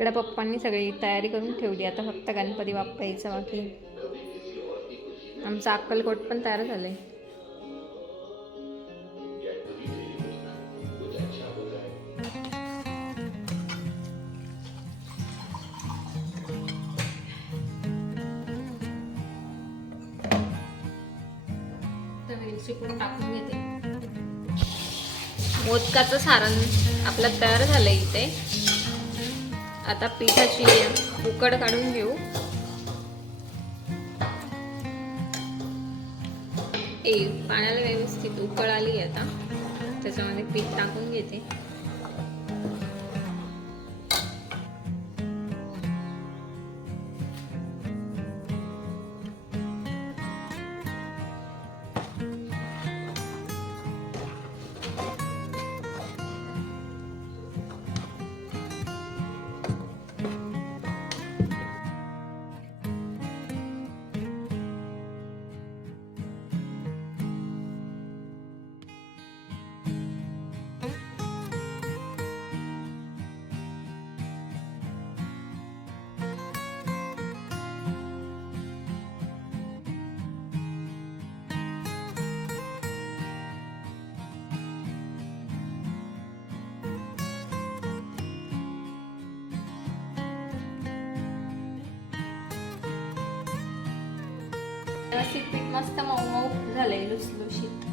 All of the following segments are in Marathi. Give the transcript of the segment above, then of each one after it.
इकडे पप्पांनी सगळी तयारी करून ठेवली. आता फक्त गणपती बाप्पा यायचा बाकी आमचं अक्कलकोट पण तयार झालंय. आहे टाकून घेते. मोदकाचं सारण आपलं तयार झालंय इथे. आता पिठाची उकड काढून घेऊ. ए पाण्याला व्यवस्थित उकळ आली आता. त्याच्यामध्ये पीठ टाकून घेते. व्यवस्थित पीठ मस्त मऊ मऊ झालंय लुसलुशीत.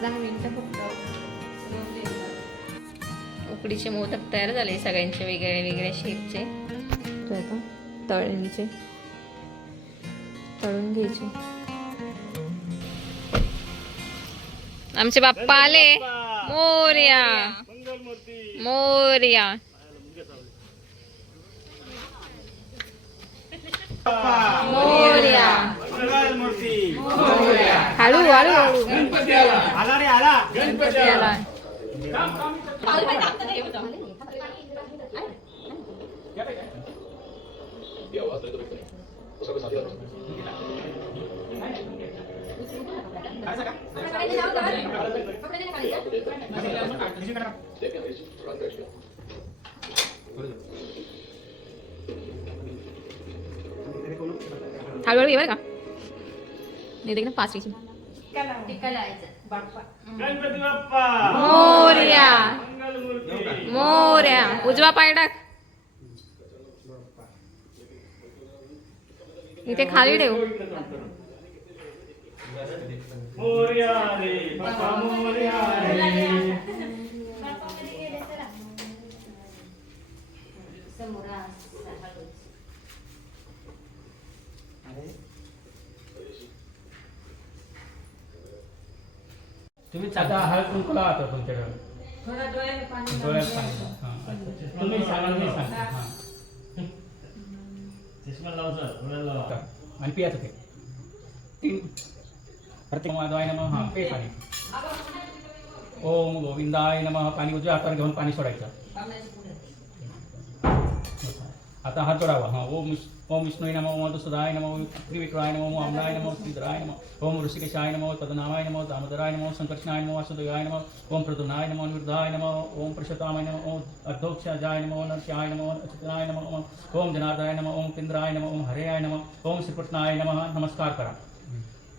पाच दहा मिनिटं फक्त. उकडीचे मोदक तयार झाले सगळ्यांचे वेगळे वेगळ्या शेपचे. आता तळणीचे. तळून घ्यायचे. आमचे बाप्पा आले. मोर्या. मोर्या. मोर्या. हळू हळू हळू. आला. रे आला. गणपती आला. हळूहळू ये बरं का. नाही पाच गणपती बाप्पा मोर्या. मंगलमूर्ती. मोर्या. उजवा पाय टाक. इथे खाली ठेव. मोर्या रे बाप्पा मोर्या रे. तुम्ही आता हळद कुंकू लावा तुमच्याकडे? डोळ्यात पाणी हां, अच्छा. तुम्ही सांगा मी सांगते. हां. चष्मा लावचा थोडा लावा. आणि पियाचं ते. तीन. प्रत्येक नमः. हां पे पाणी. ओम गोविंदाय नमः. पाणी उजव्या हातावर घेऊन पाणी सोडायचं. आता हा चढावा हा ओम ओम विष्णुय नम ओम मधुसूदाय नम त्रिविक्राय नम ओम अमराय नमः श्रीधराय नम ओम ऋषिकेशाय नम तदनामाय नम दामोदराय नम संकर्षणाय नम वासुदेवाय नम ओम प्रदुनाय नम निवृद्धाय नमः ओम प्रशतामाय नमः ओम अर्धोक्षाय नम ओम नम नमः नम ओम जनार्दाय नम नमः ओम केंद्राय नम ओम हरेयाय नमः ओम श्रीकृष्णाय नमः नमस्कार करा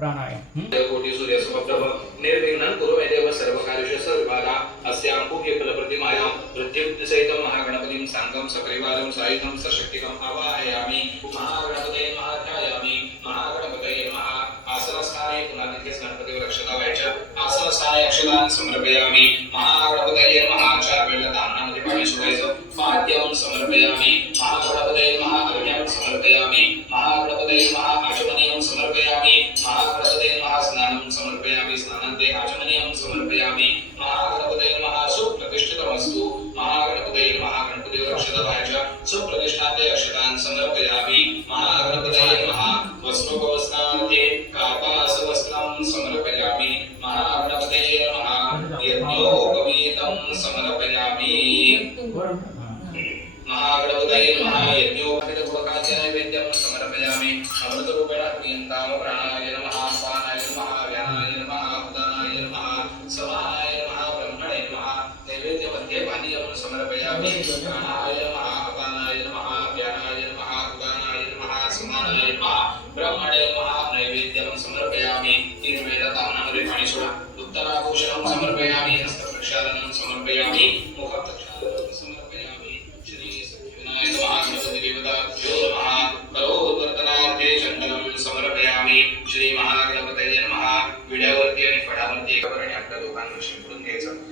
प्राणायाम. हं? सूर्य समप्रभ निर्विघ्नं कुरु मे देव सर्वकार्येषु सर्वदा अस्यां पूज्यकुलप्रतिमायां वृद्धिबुद्धिसहितं महागणपतिं साङ्गं सपरिवारं सायुधं सशक्तिकम् आवाहयामि. महागणपतये महाध्यायामि. महागणपतये आसनस्थाने पुन्हा गणपती रक्षता व्हायच्या आसनस्थाने अक्षदान समर्पयामी. महागणपतये नमः. चार वेळेला दामनामध्ये पाणी सोडायचं पाद्यं समर्पयामी. महागणपतये अर्घ्यं समर्पयामी. महागणपतये नमः. आचमनीयं नमः ब्रह्मणे नमः नैवेद्यं समर्पयामि तीन वेळेला तामनामध्ये पाणी सोडा उत्तराभूषणं समर्पयामि हस्तप्रक्षालनं समर्पयामि मुखप्रक्षालनं समर्पयामि श्री सत्यविनाय नमः गणपतिदेवताभ्यो नमः करोदवर्तनार्थे चन्दनं समर्पयामि श्री महागणपतये नमः विड्यावरती आणि फळावरती एका प्रकारे आपल्या दोघांवर शिंपडून घ्यायचं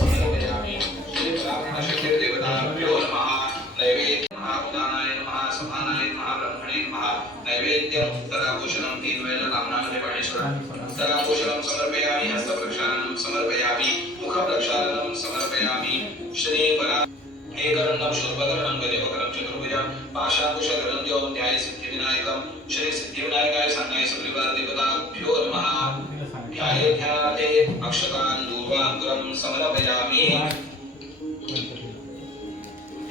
समर्पयामि श्री पराशक्तिर्देवताभ्यो नमः नैवेद्य महाउदानाय नमः समानाय नमः ब्रह्मणे नमः तीन समर्पयामि हस्तप्रक्षालनं समर्पयामि मुखप्रक्षालनं समर्पयामि श्री परा एकरण्डं गजवकरं चतुर्भुजं सिद्धिविनायकं श्री सिद्धिविनायकाय नमः। ध्याये ध्याते अक्षतान् दूर्वाङ्कुरं समर्पयामि।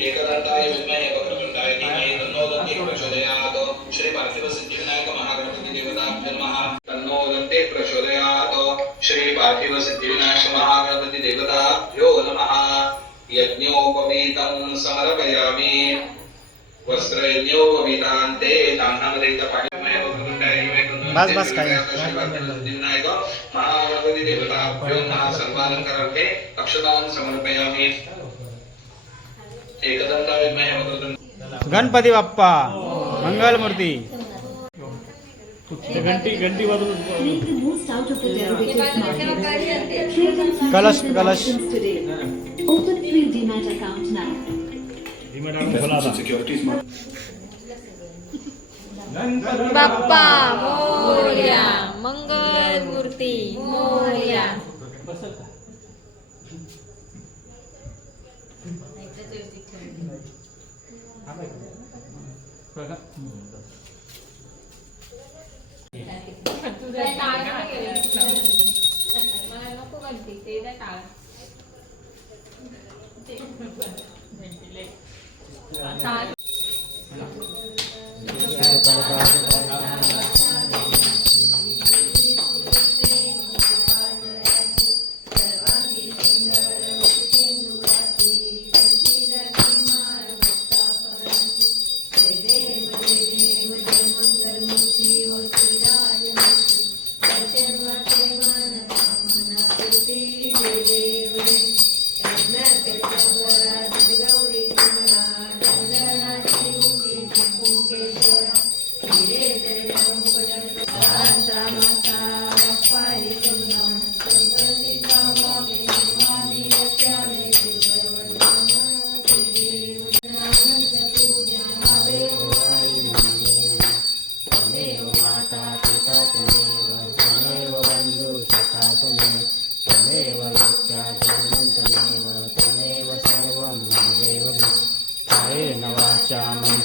एकदन्ताय विद्महे वक्रतुण्डाय धीमहि तन्नो दन्ति प्रचोदयात्। श्री पार्थिव सिद्धिविनायक महागणपति देवताभ्यो नमः। तन्नो दन्ति प्रचोदयात्। श्री पार्थिव सिद्धिविनायक महागणपति देवताभ्यो नमः। यज्ञोपवीतं समर्पयामि। वस्त्रयज्ञोपवीतान्ते दानामध्ये इथं पाणी वक्रतुण्डाय धीमहि तन्नो बस, बस, काय? महागणपति देवताभ्यो नमः सर्वालङ्कारार्थे अक्षतान् समर्पयामि. एकदन्ताय विद्महे वक्रतुण्डाय गणपती बाप्पा मंगलमूर्ती. घंटी घंटी of the derivatives market. Trade and find Bappa Morya मंगल मूर्ती मोर्या.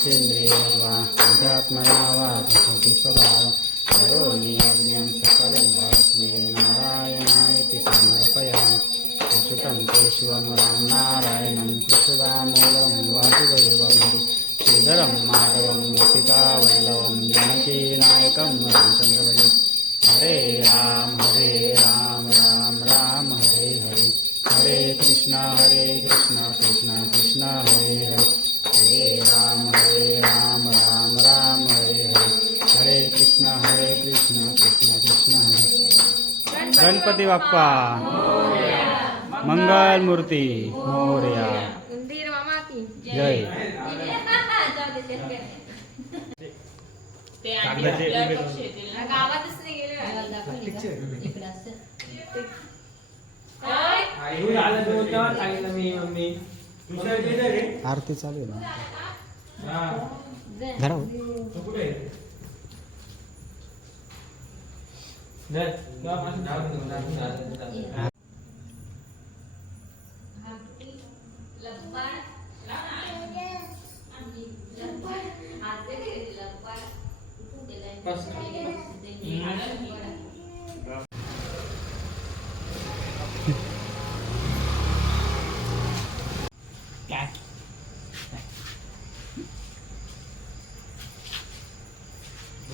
वाचा वा प्रकृति स्वभाव करोमि यज्ञं सकलं भस्मे नारायणायति समर्पयामि अच्युतं केशवं नारायणं कृष्णदामोदरं वासुदेवं श्रीधरं माधवं गोपिकावल्लभं जानकीनायकं रामचन्द्रभजे हरे राम हरे राम राम राम हरे हरे हरे कृष्ण हरे कृष्ण कृष्ण कृष्ण हरे हरे हरे राम हरे राम राम राम हरे हरे। हरे कृष्ण हरे कृष्ण कृष्ण कृष्ण हरे। गणपती बाप्पा मंगल मूर्ती मोरया। जय. गावातच नाही गेले इकडे असं. आरती चालू आहे ना.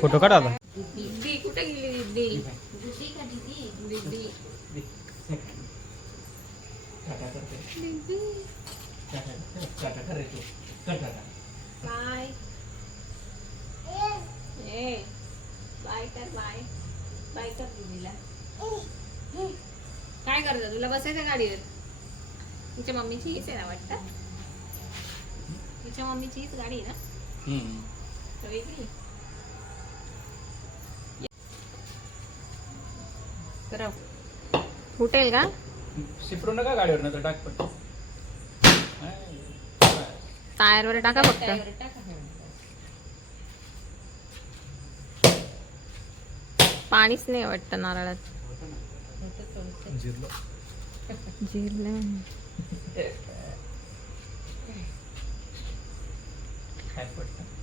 फोटो काढा आता. दीदी कुठे गेली दीदी दुसरी का दीदी दीदी टाटा करते. टाटा टाटा करायचो. कर टाटा. बाय. ए बाय कर बाय. बाय कर दीदीला काय करता? तुला बसायचं गाडीवर? तुमच्या मम्मीची हीच आहे ना वाटतं? तिच्या मम्मीची हीच गाडी आहे ना? हम्म. का वेगळी. करा फुटेल का? शिपरू नका गाडीवर नंतर टाक पडतो टायरवर टाका फक्त. पाणीच नाही वाटतं नारळात. जिरलं. काय पडतं